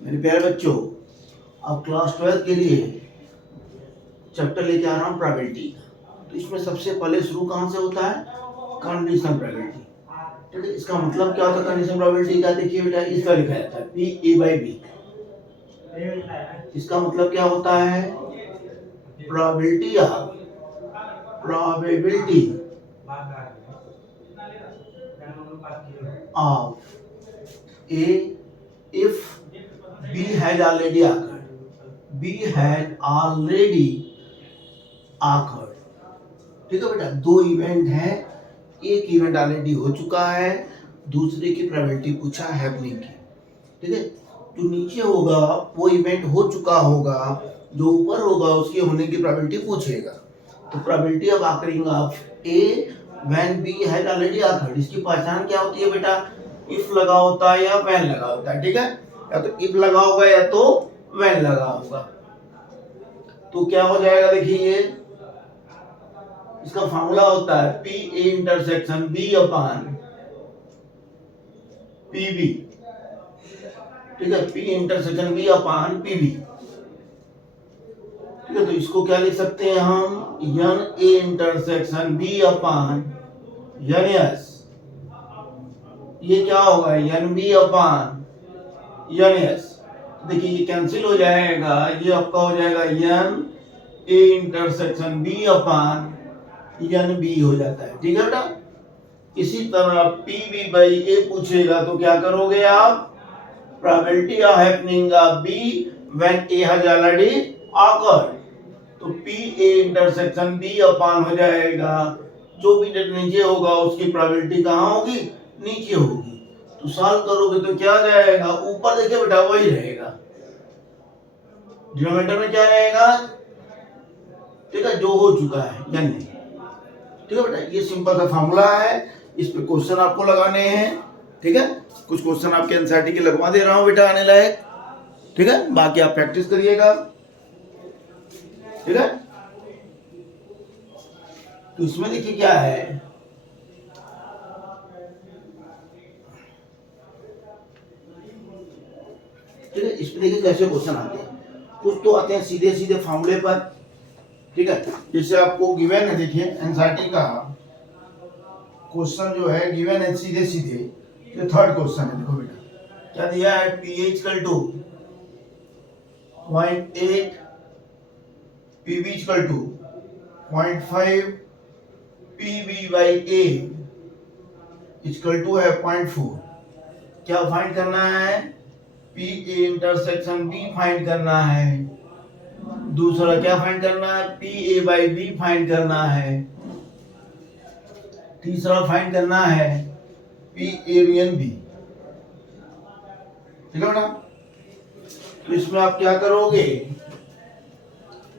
मेरे प्यारे बच्चों, अब क्लास 12 के लिए चैप्टर लेके आ रहा हूँ प्रोबेबिलिटी। तो इसमें सबसे पहले शुरू कहाँ से होता है? Conditional probability. ठीक है, इसका मतलब क्या होता है कंडीशनल प्रोबेबिलिटी का? देखिए बेटा, इसका लिखा जाता है पी ए बाई बी। इसका मतलब क्या होता है? Probability of A if B has already occurred. B has already occurred. ठीक है बेटा, दो इवेंट है, एक इवेंट ऑलरेडी हो चुका है, दूसरे की प्रोबेबिलिटी पूछा हैपनिंग की। ठीक है, जो नीचे होगा वो इवेंट हो चुका होगा, जो ऊपर होगा उसके होने की प्रोबेबिलिटी पूछेगा। तो probability of occurring of A when B has already occurred, इसकी पहचान क्या होती है बेटा? इफ लगा होता है या व्हेन लगा होता है। ठीक है, या तो इफ लगा होगा या तो व्हेन लगा होगा। तो क्या हो जाएगा? देखिए, इसका फॉर्मूला होता है P A intersection B upon P B. ठीक है, P intersection B upon P B. ठीक है, तो इसको क्या लिख सकते हैं हम? N A intersection B upon N S. ये क्या होगा? N B upon N S. देखिए ये कैंसिल हो जाएगा, ये आपका हो जाएगा N A intersection B upon N B हो जाता है। ठीक है बेटा, इसी तरह पी बी बाई ए पूछेगा तो क्या करोगे आप? Probability of happening of B when A has already occurred. तो P A intersection B upon हो जाएगा, जो भी डेट नीचे होगा उसकी प्रोबेबिलिटी कहाँ होगी? नीचे होगी। तो सॉल्व करोगे तो क्या जाएगा? ऊपर देखिए बेटा वही रहेगा, डिनोमिनेटर में क्या रहेगा? ठीक है, जो हो चुका है यानी। ठीक है बेटा, ये सिंपल सा फॉर्मूला है, इस पे क्वेश्चन आपको लगाने हैं। ठीक है, कुछ क्वेश्चन आपके एनसीईआरटी के लगवा दे रहा हूं बेटा आने लायक। ठीक है, बाकी आप प्रैक्टिस करिएगा। ठीक है, तो इसमें देखिए क्या है, ठीक है, इसमें देखिए कैसे क्वेश्चन आते हैं। कुछ तो आते हैं सीधे सीधे फॉर्मूले पर। ठीक है, जैसे आपको गिवन है, देखिए एनसीईआरटी का क्वेश्चन जो है गिवन है सीधे सीधे। ये थर्ड क्वेश्चन है, देखो बेटा क्या दिया है? PH equal to 0.8, PB equal to 0.5, PB by A equal to है 0.4। क्या फाइंड करना है? P A intersection B find करना है। दूसरा क्या फाइंड करना है? P A by B find करना है। तीसरा फाइंड करना है P A B N B. ठीक है बेटा, तो इसमें आप क्या करोगे?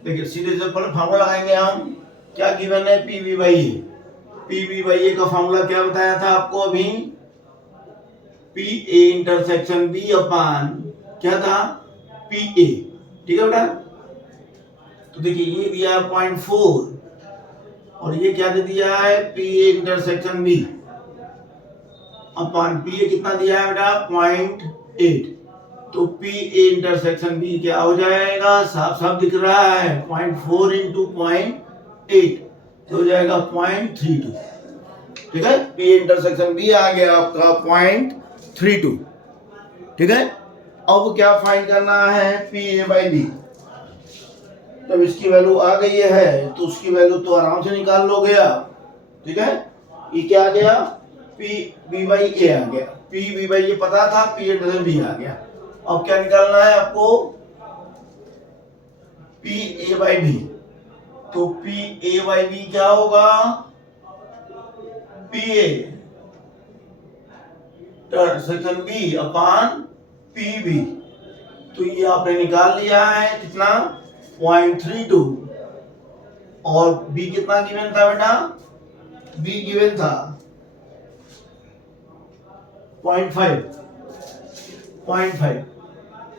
देखिए सीधे से पहले फार्मूला लगाएंगे हम। क्या गिवन है? P B by A. P B by A का फार्मूला क्या बताया था आपको अभी? P A intersection B upon क्या था? P A. ठीक है बेटा, तो देखिए ये दिया है 0.4 और ये क्या दे दिया है? P A intersection B upon P A कितना दिया है बेटा? 0.8। तो पी ए इंटरसेक्शन बी क्या हो जाएगा? साफ साफ दिख रहा है 0.4 इंटू 0.8 तो हो जाएगा 0.32। ठीक है, पी ए इंटरसेक्शन बी आ गया आपका 0.32। ठीक है, अब क्या फाइंड करना है? P A by B. जब इसकी वैल्यू आ गई है तो उसकी वैल्यू तो आराम से निकाल लोगे आप। ठीक है, ये क्या आ गया? पी बी बाई ए आ गया। पी बी बाई ए पता था, पी ए डबल बी आ गया। अब क्या निकालना है आपको? P A by B. तो पी ए बाई बी क्या होगा? P A intersection B upon P B. तो ये आपने निकाल लिया है कितना? 0.32। और बी कितना गिवन था बेटा? बी गिवन था 0.5।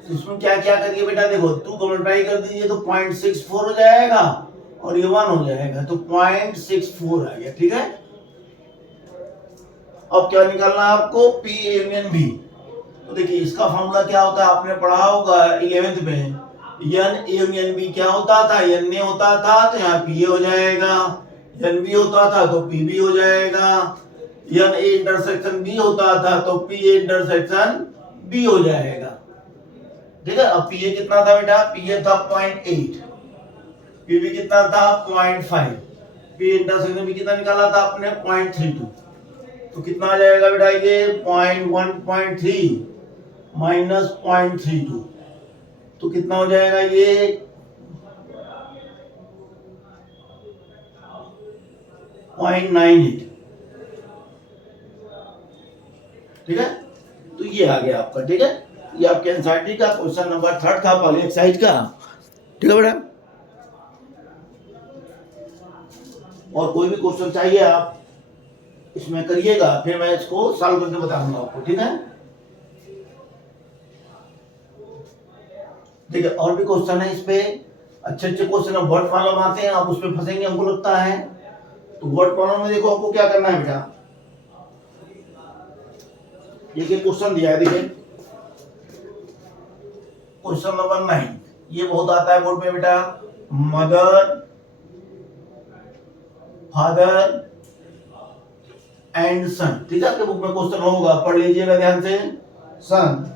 तो इसमें क्या क्या करिए बेटा? देखो 2 को मल्टीप्लाई कर दीजिए तो 0.64 हो जाएगा और ये 1 हो जाएगा, तो 0.64 आ गया। ठीक है, अब क्या निकालना है आपको? P union B. तो देखिए इसका फॉर्मूला क्या होता है, आपने पढ़ा होगा 11th में, एन ए यूनियन बी क्या होता था, एन ए होता था तो यहाँ पी ए हो जाएगा, एन बी होता था तो पी बी हो जाएगा, एन ए इंटरसेक्शन बी होता था तो पी ए इंटरसेक्शन बी हो जाएगा। ठीक है, अब पी ए कितना था बेटा, पी ए था 0.8, पी बी कितना था 0.5, पी इंटरसेक्शन बी कितना निकाला था आपने 0.32, तो कितना आ जाएगा बेटा ये 0.1.3 माइनस 0.32, तो कितना हो जाएगा ये 0.98। ठीक है, तो ये आ गया आपका। ठीक है, ये आपके एनसीईआरटी का क्वेश्चन नंबर 3 था, पहले एक्सरसाइज का। ठीक है बेटा, और कोई भी क्वेश्चन चाहिए आप इसमें करिएगा, फिर मैं इसको सॉल्व करके बताऊंगा आपको। ठीक है, ठीक है, और भी क्वेश्चन है इस पे, अच्छे अच्छे क्वेश्चन है, वर्ड प्रॉब्लम आते हैं, आप उसमें फंसेंगे हमको लगता है। तो वर्ड प्रॉब्लम में देखो आपको क्या करना है बेटा, ये क्वेश्चन दिया है, देखिए क्वेश्चन नंबर 9, ये बहुत आता है बोर्ड पे बेटा, मदर फादर एंड सन। ठीक है, आपके बुक में क्वेश्चन होगा, पढ़ लीजिएगा ध्यान से। सन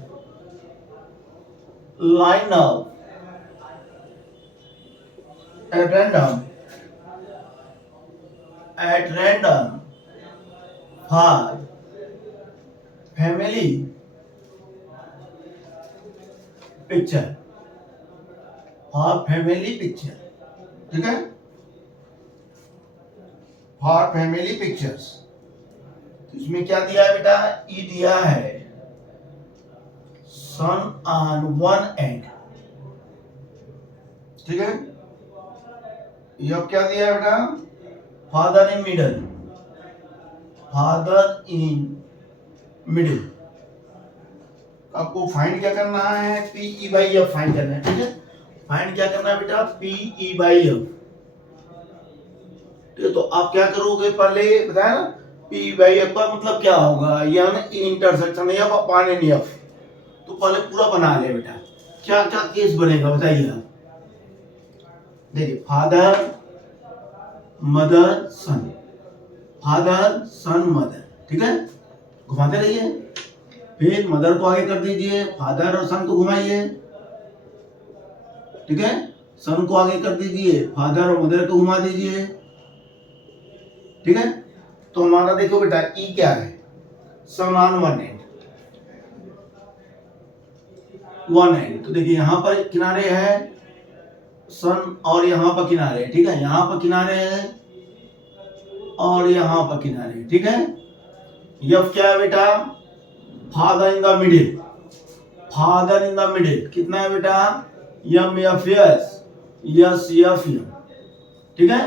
line up at random for family picture, for family picture। ठीक है, for family pictures, इसमें क्या दिया है बेटा, ई दिया है सन ऑन वन एंड। ठीक है, ये क्या दिया है बेटा, father in middle, father in middle. आपको फाइंड क्या करना है, P E by F find करना है। ठीक है, फाइंड क्या करना है बेटा, पी ई बाई एफ। ठीक है, तो आप क्या करोगे, पहले बताया ना, पी बाई एफ का मतलब क्या होगा, यानी intersection F upon N F. तो पहले पूरा बना ले बेटा, क्या क्या केस बनेगा बताइए आप। देखिए फादर मदर सन, फादर सन मदर। ठीक है, घुमाते रहिए, फिर मदर को आगे कर दीजिए, फादर और सन को घुमाइए। ठीक है, सन को आगे कर दीजिए, फादर और मदर को घुमा दीजिए। ठीक है, तो हमारा देखो बेटा ई क्या है, sun on one end, one end. तो देखिए यहां पर किनारे है सन और यहां पर किनारे। ठीक है, यहां पर किनारे है और यहां पर किनारे। ठीक है, यफ क्या है बेटा, father in the middle, father in the middle कितना है बेटा, M F S, S F M. ठीक है,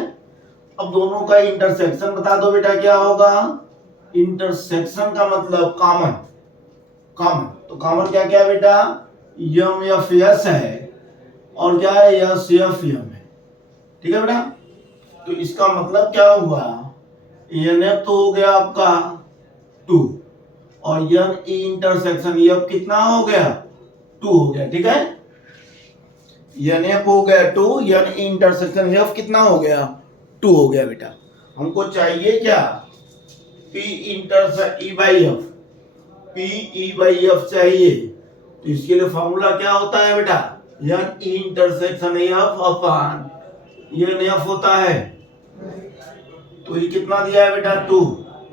अब दोनों का इंटरसेक्शन बता दो बेटा, क्या होगा, इंटरसेक्शन का मतलब कॉमन, कॉमन। तो कॉमन क्या क्या है बेटा, यम एफ एस है और क्या है, यस एफ एम है। ठीक है बेटा, तो इसका मतलब क्या हुआ, एन एफ तो हो गया आपका 2 और एन ई इंटरसेक्शन एफ कितना हो गया, 2 हो गया। ठीक है, एन एफ हो गया 2, एन ई इंटरसेक्शन एफ कितना हो गया, 2 हो गया बेटा। हमको चाहिए क्या, P intersect E by F, P E by F चाहिए। तो इसके लिए फॉर्मूला क्या होता है बेटा, N E intersection F upon N F होता है। तो ये कितना दिया है बेटा 2,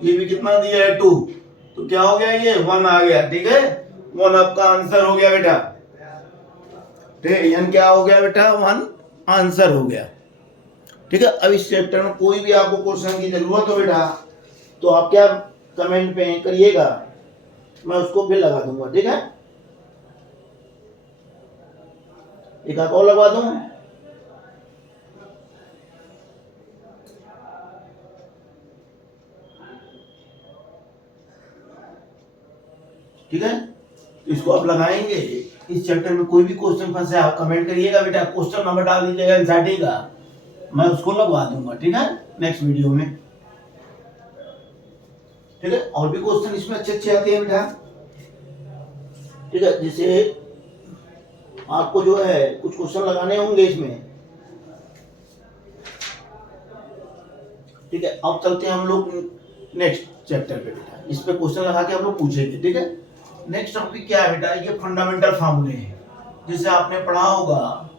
ये भी कितना दिया है 2, तो क्या हो गया, ये 1 आ गया। ठीक है, 1 आपका आंसर हो गया बेटा। ठीक है, एन क्या हो गया बेटा, 1 आंसर हो गया। ठीक है, अब इस चैप्टर में कोई भी आपको क्वेश्चन की जरूरत हो बेटा, तो आप क्या कमेंट पे करिएगा, मैं उसको फिर लगा दूंगा। ठीक है, एक और लगवा दूं। ठीक है, इसको आप लगाएंगे। इस चैप्टर में कोई भी क्वेश्चन फंसे आप कमेंट करिएगा बेटा, क्वेश्चन नंबर डाल दीजिएगा एनसीईआरटी का, मैं उसको लगवा दूंगा। ठीक है, नेक्स्ट वीडियो में। ठीक है, और भी क्वेश्चन इसमें अच्छे अच्छे आते हैं बेटा। ठीक है, जिसे आपको जो है कुछ क्वेश्चन लगाने होंगे इसमें। ठीक है, अब चलते हैं हम लोग नेक्स्ट चैप्टर पे बेटा, इस पे क्वेश्चन लगा के हम लोग पूछेंगे। ठीक है, नेक्स्ट टॉपिक क्या है बेटा, ये फंडामेंटल फार्मूले हैं जिसे आपने पढ़ा होगा।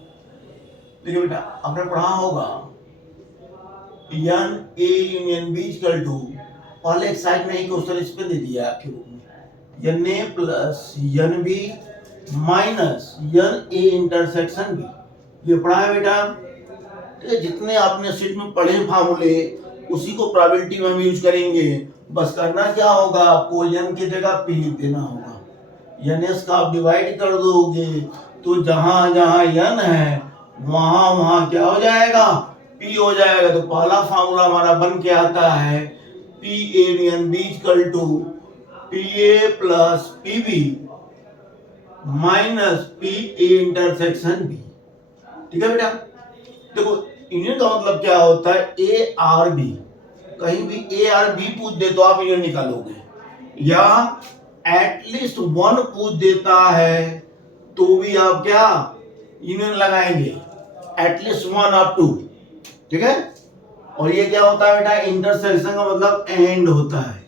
देखिए बेटा, आपने पढ़ा होगा N A union B equal to, पहले एक साइड में ही क्वेश्चन इस पे दे दिया है आपके बुक में, N A plus N B minus N A intersection B. ये पढ़ा है बेटा। ठीक है, जितने आपने शीट में पढ़े फार्मूले उसी को प्रोबेबिलिटी में हम यूज करेंगे। बस करना क्या होगा, आपको एन की जगह पी लिख देना होगा। एन एस का आप डिवाइड कर दोगे तो जहां जहां एन है वहां वहां क्या हो जाएगा, पी हो जाएगा। तो पहला फार्मूला हमारा बन के आता है P A N B equal to P A plus P B minus P A intersection B. ठीक है बेटा, देखो यूनियन का मतलब क्या होता है, ए आर बी। कहीं भी ए आर बी पूछ दे तो आप यूनियन निकालोगे, या एटलीस्ट वन पूछ देता है तो भी आप क्या यूनियन लगाएंगे, एटलीस्ट वन और टू। ठीक है, और ये क्या होता है बेटा, इंटरसेक्शन का मतलब एंड होता है।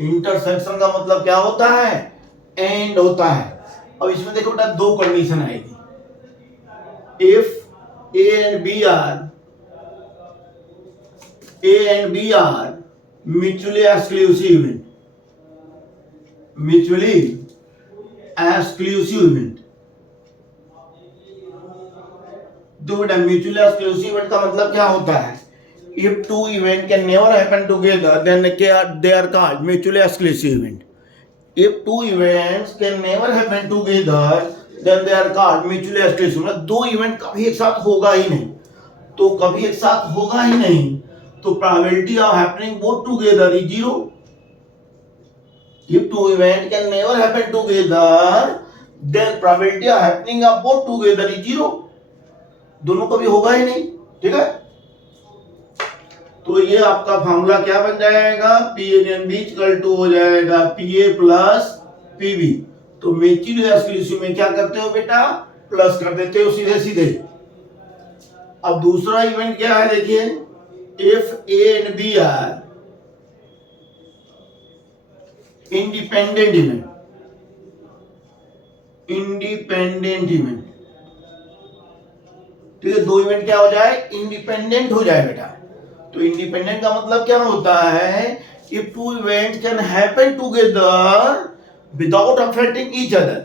इंटरसेक्शन का मतलब क्या होता है, एंड होता है। अब इसमें देखो बेटा दो कंडीशन आएगी, if A and B are mutually exclusive event। दो बेटा म्यूचुअली एक्सक्लूसिव इवेंट का मतलब क्या होता है, if two event can never happen together then they are called mutually exclusive event। if two events can never happen together then they are called mutually exclusive। मतलब दो event कभी एक साथ होगा ही नहीं, तो कभी एक साथ होगा ही नहीं तो probability of happening both together is zero। if two event can never happen together then probability of happening of both together is zero। दोनों कभी होगा ही नहीं। ठीक है, तो ये आपका फार्मूला क्या बन जाएगा, P N B equal to हो जाएगा P A plus P B. तो म्यूचुअली एक्सक्लूसिव में क्या करते हो बेटा, प्लस कर देते हो सीधे सीधे। अब दूसरा इवेंट क्या है देखिए, if A and B are independent event, ठीक है, दो इवेंट क्या हो जाए, इंडिपेंडेंट हो जाए बेटा। तो इंडिपेंडेंट का मतलब क्या होता है, if two event can happen together without affecting each other.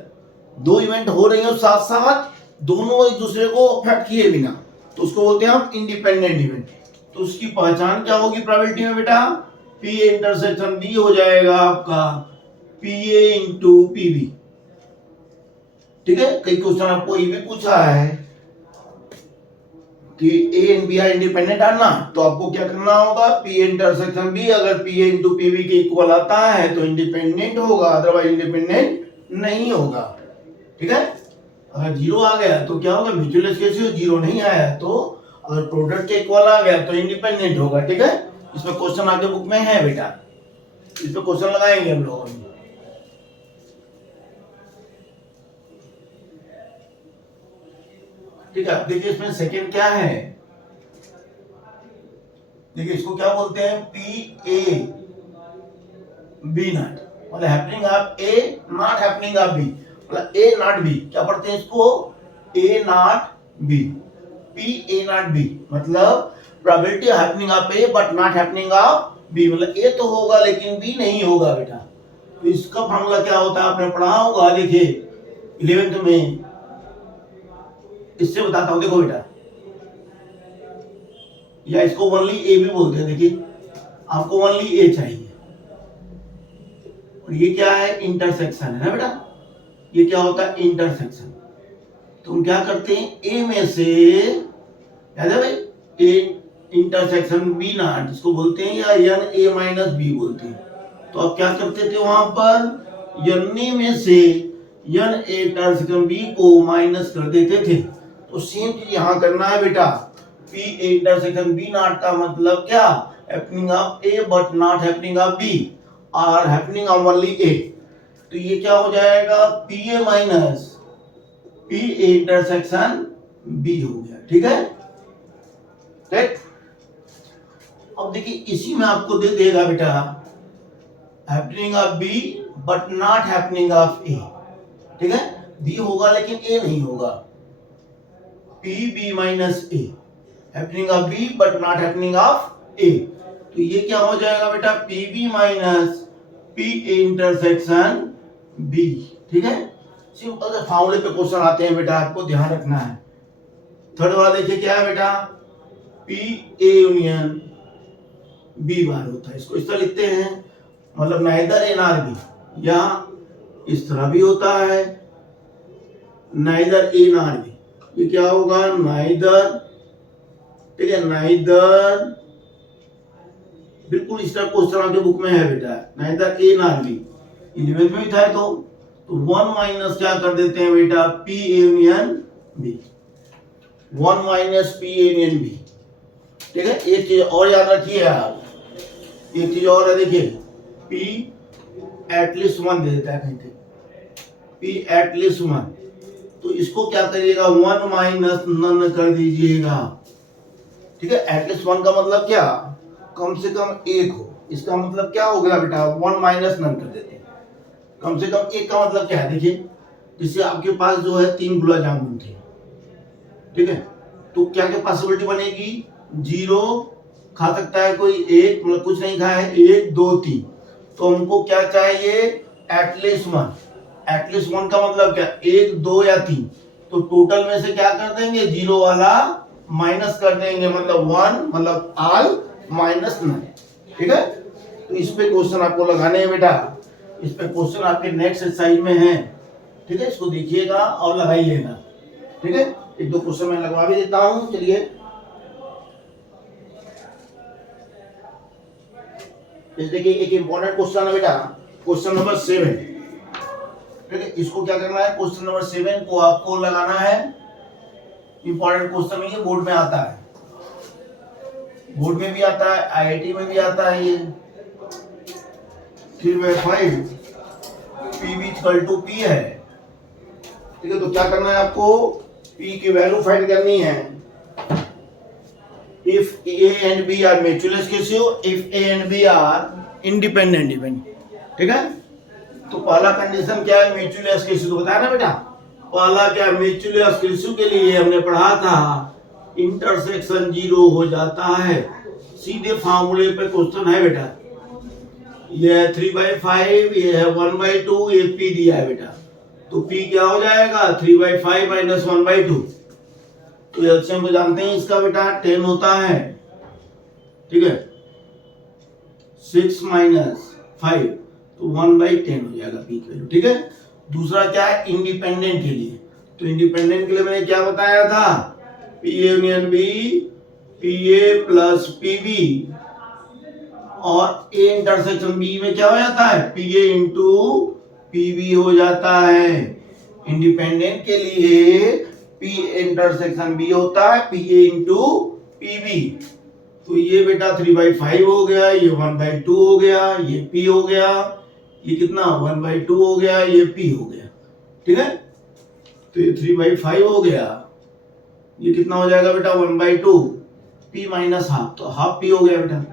दो इवेंट हो रही हो साथ साथ, दोनों एक दूसरे को अफेक्ट किए बिना, तो उसको बोलते हैं हम इंडिपेंडेंट इवेंट। तो उसकी पहचान क्या होगी प्रोबेबिलिटी में बेटा, पी ए इंटरसेक्शन बी हो जाएगा आपका P A into P B. ठीक है, कई क्वेश्चन आपको ये भी पूछा है कि A and B are independent आना, तो आपको क्या करना होगा, पी इंटरसेक्शन बी अगर P A into P B के इक्वल आता है तो इंडिपेंडेंट होगा, अदरवाइज इंडिपेंडेंट नहीं होगा। ठीक है, अगर जीरो आ गया तो क्या होगा, म्यूचुअल एक्सक्लूसिव। जीरो नहीं आया तो अगर प्रोडक्ट के इक्वल आ गया तो इंडिपेंडेंट होगा। ठीक है, इसमें क्वेश्चन आगे बुक में है बेटा, इस पे क्वेश्चन लगाएंगे हम लोग। ठीक है, देखिए इसमें सेकंड क्या है, देखिए इसको क्या बोलते हैं, पी ए बी नॉट, मतलब happening of A not happening of B, मतलब ए नॉट बी। क्या पढ़ते हैं इसको, A not B, P A not B, मतलब probability happening of A but not happening of B, मतलब ए तो होगा लेकिन बी नहीं होगा बेटा। तो इसका फार्मूला क्या होता है, आपने पढ़ा होगा, देखिए 11th में। इससे बताता हूं, देखो बेटा, या इसको ओनली ए भी बोलते हैं। देखिए आपको ओनली ए चाहिए, और ये क्या है, इंटरसेक्शन है ना बेटा, ये क्या होता है, इंटरसेक्शन। तो हम क्या करते हैं, ए में से, याद है भाई, ए इंटरसेक्शन बी नॉट जिसको बोलते हैं, या एन ए माइनस बी बोलते हैं। तो आप क्या करते थे वहां पर, एन में से एन ए इंटरसेक्शन बी को माइनस कर देते थे। तो सेम चीज यहां करना है बेटा, पी इंटरसेक्शन बी नॉट का मतलब क्या, happening of A but not happening of B, और हैपनिंग ऑफ ओनली ए। तो ये क्या हो जाएगा, P A minus P A intersection B हो गया। ठीक है, राइट। अब देखिए इसी में आपको दे देगा बेटा happening of B but not happening of A. ठीक है, बी होगा लेकिन ए नहीं होगा, P B minus A, happening of B but not happening of A. तो ये क्या हो जाएगा बेटा, P B minus P A intersection B. ठीक है, सिंपल से फार्मूले पे क्वेश्चन आते हैं बेटा, आपको ध्यान रखना है। थर्ड वाला देखिए क्या है बेटा, P A union B bar होता है, इसको इस तरह लिखते हैं, मतलब नाइदर ए नॉर बी, या इस तरह भी होता है नाइदर ए नॉर बी। ये क्या होगा, नाइदर, ठीक है, नाइदर, बिल्कुल इस तरह क्वेश्चन आपके बुक में है बेटा, neither A nor be. 11th में भी था तो 1 माइनस क्या कर देते हैं बेटा, P A union B, 1 minus P A union B. ठीक है, एक चीज और याद रखिए आप, एक चीज और है, देखिए पी एटलीस्ट 1 दे देता है कहीं पे, पी एटलीस्ट 1, तो इसको क्या करिएगा, 1 माइनस नन कर दीजिएगा। ठीक है, एटलीस्ट 1 का मतलब क्या, कम से कम 1 हो, इसका मतलब क्या हो गया बेटा, 1 माइनस नन कर देते हैं, कम से कम 1 का मतलब क्या है, देखिए जैसे आपके पास जो है 3 गुलाब जामुन थे, ठीक है, तो क्या क्या पॉसिबिलिटी बनेगी, 0 खा सकता है कोई, 1 मतलब कुछ नहीं खाया है, 1 2 3, तो हमको क्या चाहिए, एटलीस्ट 1। एटलीस्ट 1 का मतलब क्या, 1 2 या 3, तो टोटल में से क्या कर देंगे, 0 वाला माइनस कर देंगे, मतलब 1 मतलब ऑल माइनस 9। ठीक है, तो इस पे क्वेश्चन आपको लगाने हैं बेटा, इस पे क्वेश्चन आपके नेक्स्ट एक्सरसाइज में है। ठीक है, इसको देखिएगा और लगाइएगा। ठीक है, एक दो क्वेश्चन मैं लगवा भी देता हूं, चलिए। देखिए एक इंपॉर्टेंट क्वेश्चन है बेटा, क्वेश्चन नंबर 7। ठीक है, इसको क्या करना है, क्वेश्चन नंबर 7 को आपको लगाना है, इंपॉर्टेंट क्वेश्चन है, ये बोर्ड में आता है, बोर्ड में भी आता है, आईआईटी में भी आता है। ये 3/5 P B equal to P है। ठीक है, तो क्या करना है आपको, पी की वैल्यू फाइंड करनी है। If A and B are mutual exclusive, if A and B are independent even. ठीक है, तो पहला कंडीशन क्या है, म्यूचुअल एक्सक्लूसिव, तो बताया ना बेटा, पहला क्या, म्यूचुअल एक्सक्लूसिव के लिए हमने पढ़ा था इंटरसेक्शन 0 हो जाता है। सीधे फार्मूले पे क्वेश्चन है बेटा, ये है 3/5, ये है 1/2, ये पी दिया है बेटा, तो पी क्या हो जाएगा, 3/5 माइनस 1/2, तो एलसीएम को जानते हैं इसका बेटा 10 होता है। ठीक है, 6 माइनस 5, तो 1/10 हो जाएगा पी की वैल्यू। ठीक है, दूसरा क्या है, इंडिपेंडेंट के लिए, तो इंडिपेंडेंट के लिए मैंने क्या बताया था, P A union B, P A plus P B, और ए इंटरसेक्शन बी में क्या हो जाता है, P A into P B हो जाता है। इंडिपेंडेंट के लिए पी इंटरसेक्शन बी होता है P A into P B, तो ये बेटा 3/5 हो गया, ये 1/2 हो गया, ये पी हो गया, ये कितना 1/2 हो गया, ये पी हो गया। ठीक है, तो ये 3/5 हो गया, ये कितना हो जाएगा बेटा 1/2, पी माइनस हाफ, तो हाफ पी हो गया बेटा।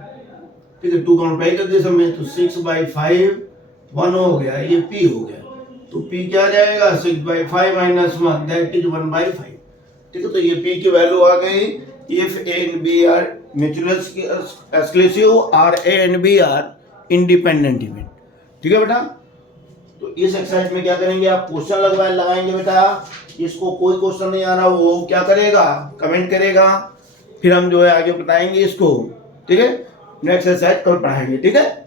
ठीक है, 2 का मल्टीप्लाई कर दिया सब में, तो 6/5 1 हो गया, ये पी हो गया, तो पी क्या आ जाएगा, 6/5 माइनस 1 दैट इज 1/5। ठीक है, तो ये पी की वैल्यू आ गई, if A and B are mutual exclusive और A and B are independent event. ठीक है बेटा, तो इस एक्सरसाइज में क्या करेंगे, आप क्वेश्चन लगाएंगे बेटा, इसको कोई क्वेश्चन नहीं आ रहा वो क्या करेगा, कमेंट करेगा, फिर हम जो है आगे बताएंगे इसको। ठीक है, नेक्स्ट एक्सरसाइज कल पढ़ाएंगे। ठीक है।